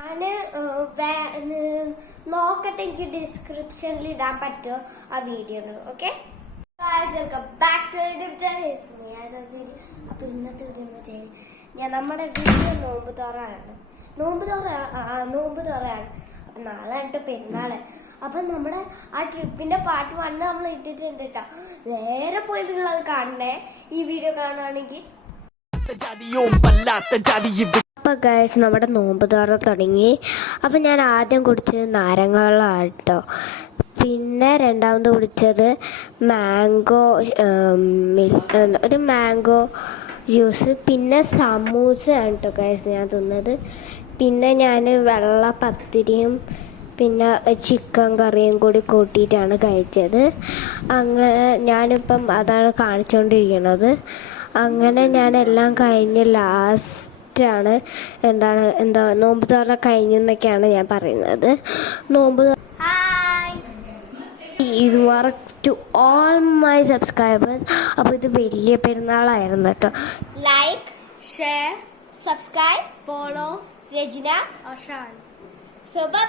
ഞാൻ നോക്കട്ടെ എനിക്ക് ഡിസ്ക്രിപ്ഷനിൽ ഇടാൻ പറ്റുമോ ആ വീഡിയോ ഓക്കെ അപ്പൊ ഇന്നത്തെ വീഡിയോ ഞാൻ നമ്മുടെ വീഡിയോ നോമ്പ് തുറയാണ്. നോമ്പ് തുറ നോമ്പ് തുറയാണ്. അപ്പൊ നാളെ ആയിട്ട് പെരുന്നാൾ. അപ്പൊ നമ്മുടെ ആ ട്രിപ്പിന്റെ പാട്ട് വന്ന് നമ്മൾ ഇട്ടിട്ടുണ്ട് കേട്ടോ നേരെ പോയി നിങ്ങളത് കാണണേ ഈ വീഡിയോ കാണുകയാണെങ്കിൽ അപ്പോൾ ഗൈസ് നമ്മുടെ നോമ്പ് തുറ തുടങ്ങി. അപ്പോൾ ഞാൻ ആദ്യം കുടിച്ചത് നാരങ്ങ വെള്ളമാണ് കേട്ടോ പിന്നെ രണ്ടാമത് കുടിച്ചത് മാംഗോ ഒരു മാംഗോ ജ്യൂസ്. പിന്നെ സമൂസയാണ് കേട്ടോ ഗൈസ് ഞാൻ തിന്നത്. പിന്നെ ഞാൻ വെള്ള പത്തിരിയും പിന്നെ ചിക്കൻ കറിയും കൂടി കൂട്ടിയിട്ടാണ് കഴിച്ചത്. അങ്ങനെ ഞാനിപ്പം അതാണ് കാണിച്ചുകൊണ്ടിരിക്കുന്നത് അങ്ങനെ ഞാൻ എല്ലാം കഴിഞ്ഞ് ലാസ്റ്റാണ് എന്താണ് എന്താ നോമ്പ് തുറ കഴിഞ്ഞു എന്നൊക്കെയാണ് ഞാൻ പറയുന്നത്. നോമ്പ് ഇത് work to all my subscribers അപ്പോൾ ഇത് വലിയ പെരുന്നാളായിരുന്നു കേട്ടോ. Like share subscribe follow Rajina Oshan so bye